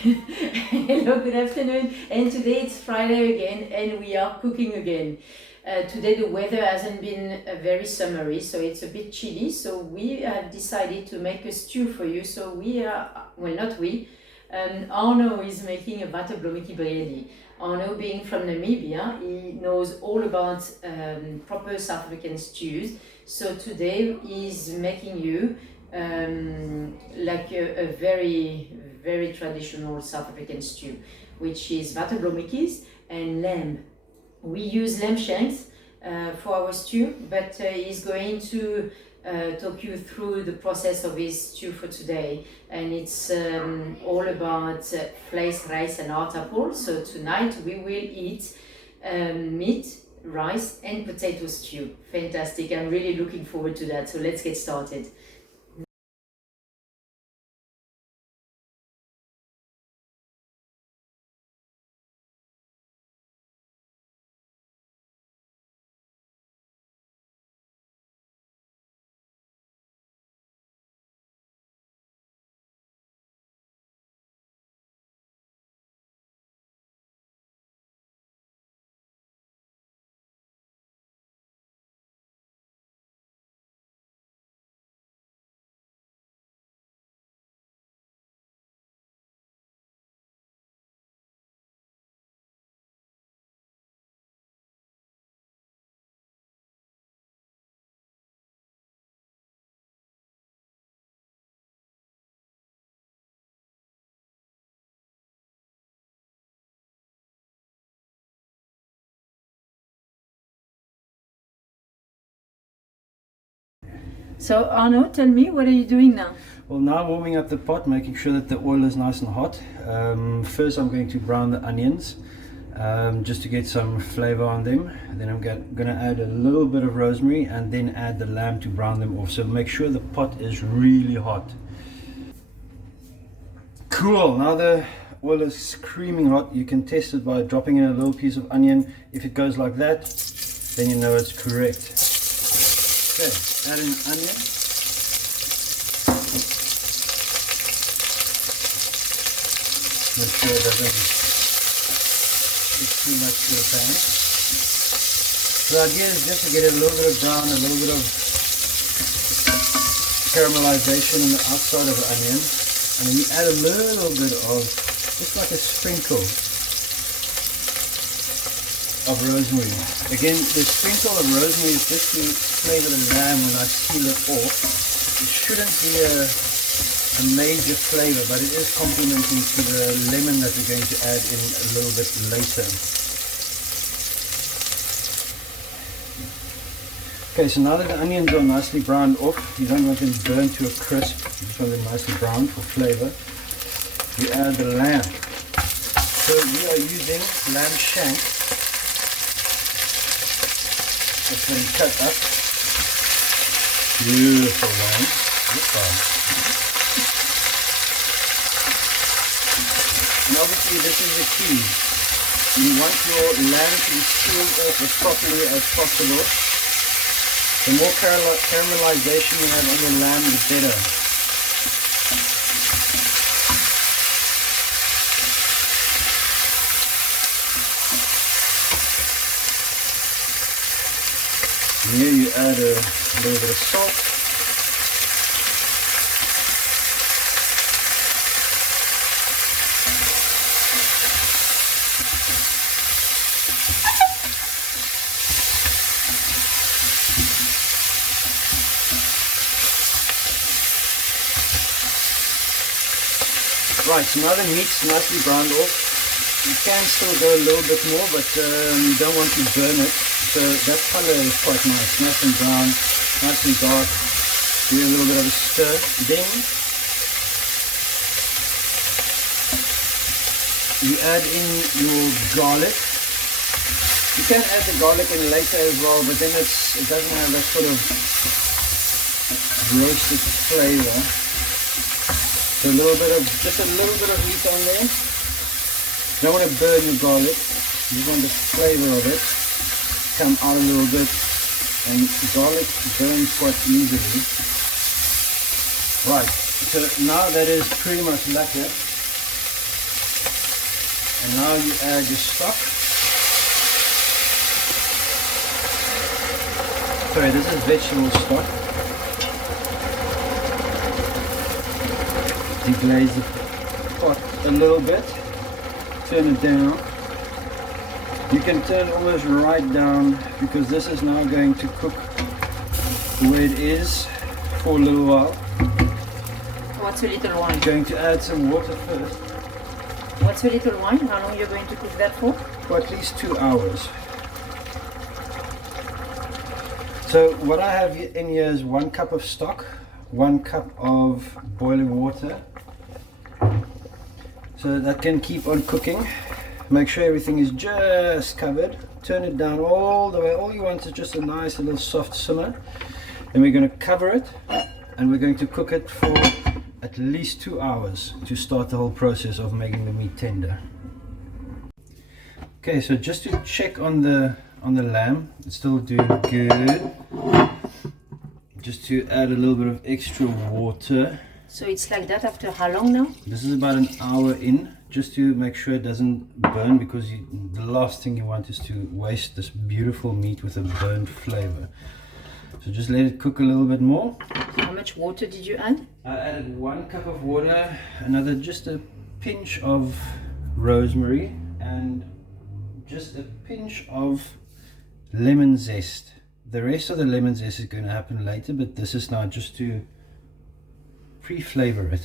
Hello, good afternoon, and today it's Friday again and we are cooking again. Today the weather hasn't been very summery, so it's a bit chilly, so we have decided to make a stew for you. So we are, well, not we, Arnòt is making a waterblommetjiebredie. Arnòt, being from Namibia, he knows all about proper South African stews, so today he's making you like a very traditional South African stew, which is waterblommetjies and lamb. We use lamb shanks for our stew, but he's going to talk you through the process of his stew for today, and it's all about vlees, rice and aardappel. So tonight we will eat meat, rice and potato stew. Fantastic, I'm really looking forward to that, so let's get started. So Arnòt, tell me, what are you doing now? Well, now I'm warming up the pot, making sure that the oil is nice and hot. First I'm going to brown the onions just to get some flavor on them. Then I'm going to add a little bit of rosemary and then add the lamb to brown them off. So make sure the pot is really hot. Cool, now the oil is screaming hot. You can test it by dropping in a little piece of onion. If it goes like that, then you know it's correct. Okay, add an onion. Make sure it doesn't stick too much to the pan. The idea is just to get a little bit of brown, a little bit of caramelization on the outside of the onion, and then you add a little bit of, just like a sprinkle of rosemary. Again, the sprinkle of rosemary is just to flavor the lamb when I peel it off. It shouldn't be a major flavor, but it is complementing to the lemon that we're going to add in a little bit later. Okay, so now that the onions are nicely browned off, you don't want them burnt to a crisp, you just want them nicely browned for flavor. You add the lamb. So we are using lamb shanks. It's been cut up. Beautiful lamb. And obviously this is the key. You want your lamb to be sealed off as properly as possible. The more caramelization you have on your lamb, the better. And here you add a little bit of salt. Right, so now the meat's nicely browned off. You can still go a little bit more, but you don't want to burn it. So that color is quite nice and brown, nice and dark. Do a little bit of a stir. Then you add in your garlic. You can add the garlic in later as well, but then it doesn't have that sort of roasted flavor. So just a little bit of heat on there. Don't want to burn the garlic. You want the flavor of it come out a little bit, and garlic burns quite easily. Right, so now that is pretty much lacquer. And now you add your stock. Sorry, this is vegetable stock. Deglaze the pot a little bit. Turn it down. You can turn almost right down because this is now going to cook the way it is for a little while. What's a little wine? I'm going to add some water first. What's a little wine? How long are you going to cook that for? For at least 2 hours. So what I have in here is 1 cup of stock, 1 cup of boiling water. So that can keep on cooking. Make sure everything is just covered. Turn it down all the way. All you want is just a nice little soft simmer. Then we're going to cover it and we're going to cook it for at least 2 hours to start the whole process of making the meat tender. Okay, so just to check on the lamb, it's still doing good. Just to add a little bit of extra water. So it's like that after how long now? This is about an hour in, just to make sure it doesn't burn, because the last thing you want is to waste this beautiful meat with a burnt flavor. So just let it cook a little bit more. So how much water did you add? I added 1 cup of water, just a pinch of rosemary, and just a pinch of lemon zest. The rest of the lemon zest is going to happen later, but this is now just to pre-flavor it.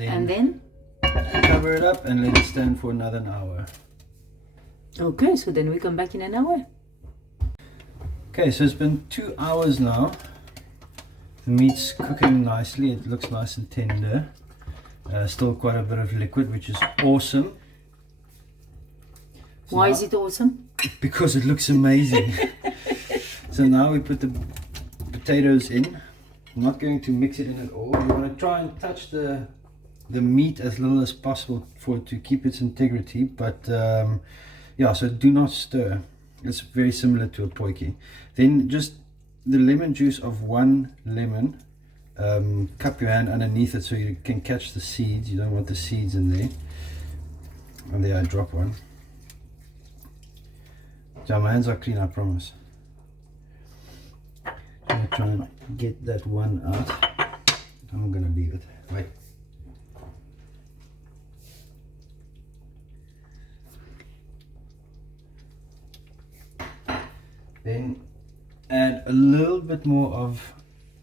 And then cover it up and let it stand for another hour. Okay, so then we come back in an hour. Okay, so it's been 2 hours now. The meat's cooking nicely. It looks nice and tender. Still quite a bit of liquid, which is awesome. So why is it awesome? Because it looks amazing. So now we put the potatoes in. I'm not going to mix it in at all. You want to try and touch the meat as little as possible to keep its integrity, but yeah, so do not stir. It's very similar to a potjie. Then just the lemon juice of 1 lemon. Cup your hand underneath it so you can catch the seeds. You don't want the seeds in there. And there, I drop one. Yeah, my hands are clean, I promise. I'm gonna try and get that one out. I'm gonna leave it. Wait. Then add a little bit more of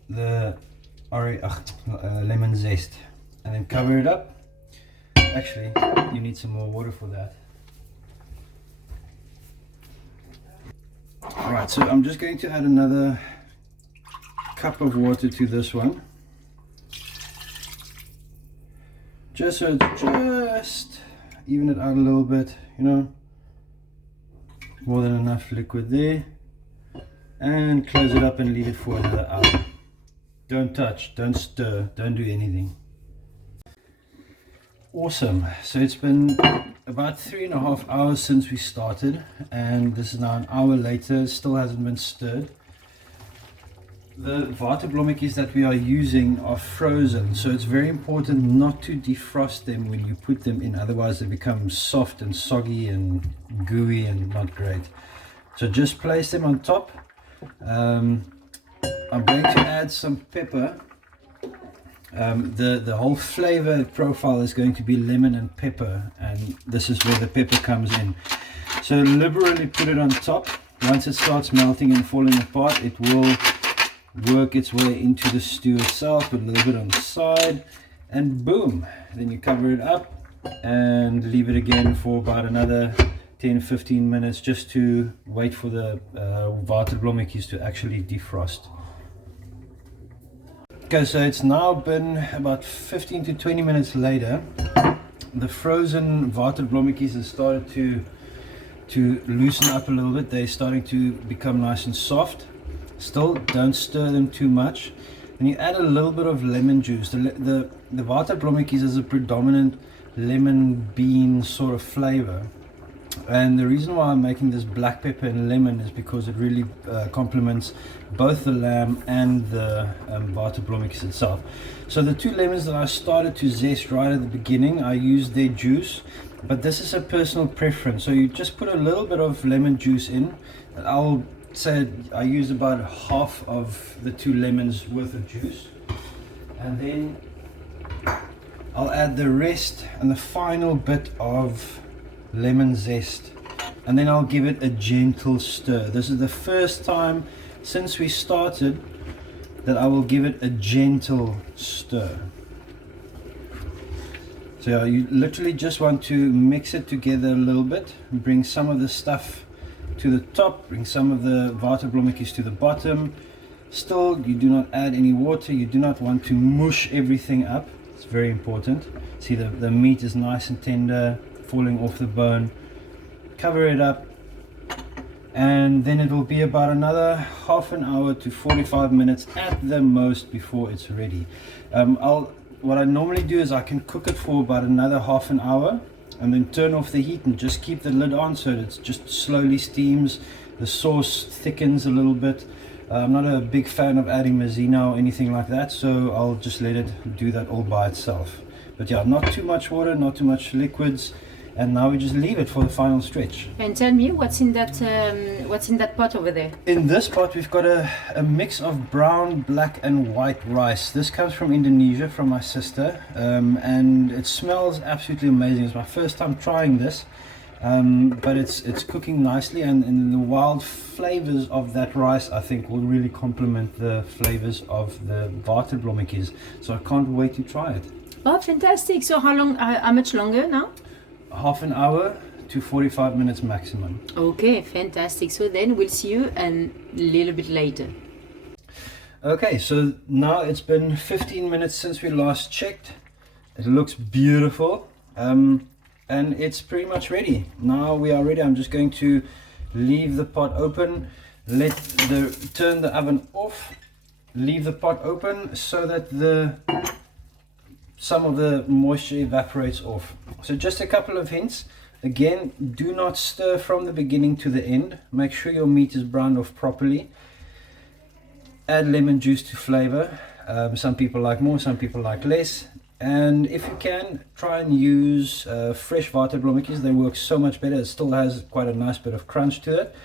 the lemon zest, and then cover it up. Actually, you need some more water for that. Alright, so I'm just going to add another cup of water to this one. Just so it's just even it out a little bit, you know. More than enough liquid there. And close it up and leave it for another hour. Don't touch, don't stir, don't do anything. Awesome. So it's been about 3.5 hours since we started, and this is now an hour later. It still hasn't been stirred. The waterblommetjies that we are using are frozen, so it's very important not to defrost them when you put them in, otherwise they become soft and soggy and gooey and not great. So just place them on top. I'm going to add some pepper. The whole flavor profile is going to be lemon and pepper, and this is where the pepper comes in. So liberally put it on top. Once it starts melting and falling apart, it will work its way into the stew itself. Put a little bit on the side, and boom, then you cover it up and leave it again for about another 10-15 minutes, just to wait for the waterblommetjies to actually defrost. Okay, so it's now been about 15 to 20 minutes later. The frozen waterblommetjies have started to loosen up a little bit. They're starting to become nice and soft. Still, don't stir them too much. And you add a little bit of lemon juice. The waterblommetjies is a predominant lemon bean sort of flavor. And the reason why I'm making this black pepper and lemon is because it really complements both the lamb and the waterblommetjies itself. So the 2 lemons that I started to zest right at the beginning, I used their juice, but this is a personal preference. So you just put a little bit of lemon juice in. I'll say I used about half of the 2 lemons worth of juice, and then I'll add the rest and the final bit of lemon zest, and then I'll give it a gentle stir. This is the first time since we started that I will give it a gentle stir. So yeah, you literally just want to mix it together a little bit, bring some of the stuff to the top, bring some of the waterblommetjies to the bottom. Still, you do not add any water. You do not want to mush everything up. It's very important. See, the meat is nice and tender, falling off the bone. Cover it up, and then it will be about another half an hour to 45 minutes at the most before it's ready. What I normally do is I can cook it for about another half an hour and then turn off the heat and just keep the lid on so that it just slowly steams. The sauce thickens a little bit. I'm not a big fan of adding mise or anything like that, so I'll just let it do that all by itself. But yeah, not too much water, not too much liquids, and now we just leave it for the final stretch. And tell me, what's in that pot over there? In this pot we've got a mix of brown, black and white rice. This comes from Indonesia, from my sister, and it smells absolutely amazing. It's my first time trying this, but it's cooking nicely, and the wild flavors of that rice I think will really complement the flavors of the waterblommetjies. So I can't wait to try it. Oh, fantastic! So how much longer now? Half an hour to 45 minutes maximum. Okay, fantastic. So then we'll see you a little bit later. Okay, so now it's been 15 minutes since we last checked. It looks beautiful, and it's pretty much ready. Now we are ready. I'm just going to leave the pot open, turn the oven off, leave the pot open so that some of the moisture evaporates off. So just a couple of hints. Again, do not stir from the beginning to the end. Make sure your meat is browned off properly. Add lemon juice to flavor. Some people like more, some people like less. And if you can, try and use fresh waterblommetjies. They work so much better. It still has quite a nice bit of crunch to it.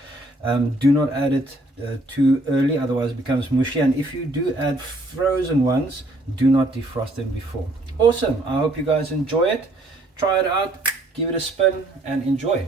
Do not add it too early, otherwise it becomes mushy. And if you do add frozen ones, do not defrost them before. Awesome. I hope you guys enjoy it. Try it out, give it a spin and enjoy.